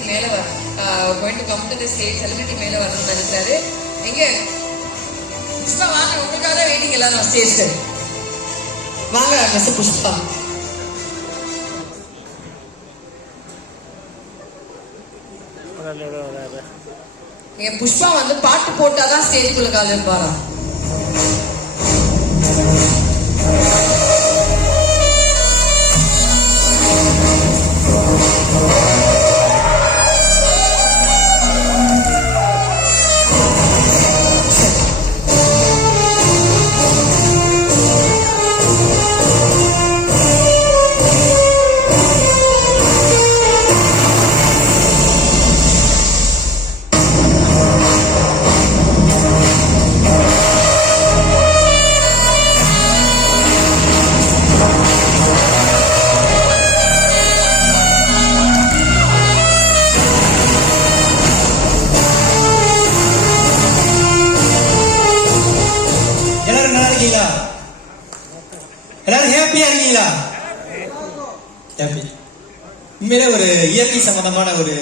மேல வர going to come to the stage celebrity மேல வரணும்னு நினைக்கிறாரு. எங்க புஷ்பா வாங்க, உங்களுக்காக தான் வெயிட்டிங் எல்லாரும் ஸ்டேஜ்க்கு வாங்க. மிஸ்டர் புஷ்பா என் புஷ்பா வந்து பாட்டு போட்டாதான் ஸ்டேஜுக்குள்ள கால் இருப்பாரா? எல்லாரும் ஹாப்பியா இருக்கீங்களா? ஹாப்பி. உண்மையிலே ஒரு இயற்கை சம்பந்தமான ஒரு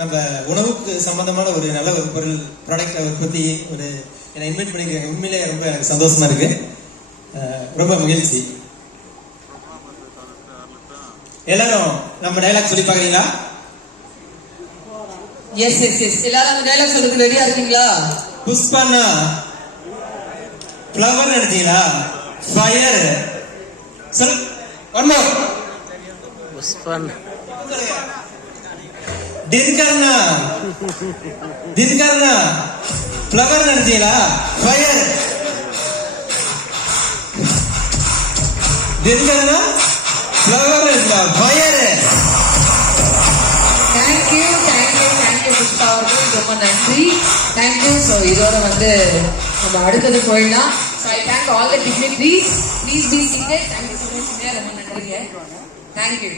நம்ம உணவுக்கு சம்பந்தமான ஒரு நல்ல ஒரு பொருள் ப்ராடக்ட் உற்பத்தி ஒரு என்னை இன்வைட் பண்ணிக்கிறேன். உண்மையிலே ரொம்ப எனக்கு சந்தோஷமா இருக்கு, ரொம்ப மகிழ்ச்சி. எல்லாரும் நம்ம டைலாக் சொல்லி பாக்குறீங்களா? எஸ் எஸ் எஸ் எல்லாரும் அந்த டைலாக் சொல்றதுக்கு ரெடியா இருக்கீங்களா? புஷ்பானா ஃப்ளவர் நினைச்சீங்களா? ஃபயர் சொல். One more. புஷ்பன். தின்கர்னா தின்கர்னா ஃப்ளவர் நினைச்சீங்களா? ஃபயர். தின்கர்னா ஃப்ளவர் நினைச்சீங்களா? Fire. Thank you thank you thank you Pushpa அவர்கள், ரொம்ப நன்றி. தேங்க்யூ. ஸோ இதோட வந்து நம்ம அடுத்தது போயிடலாம். So I thank all the dignitaries. Please be seated. Thank you so much. ரொம்ப நன்றிங்க. தேங்க்யூ.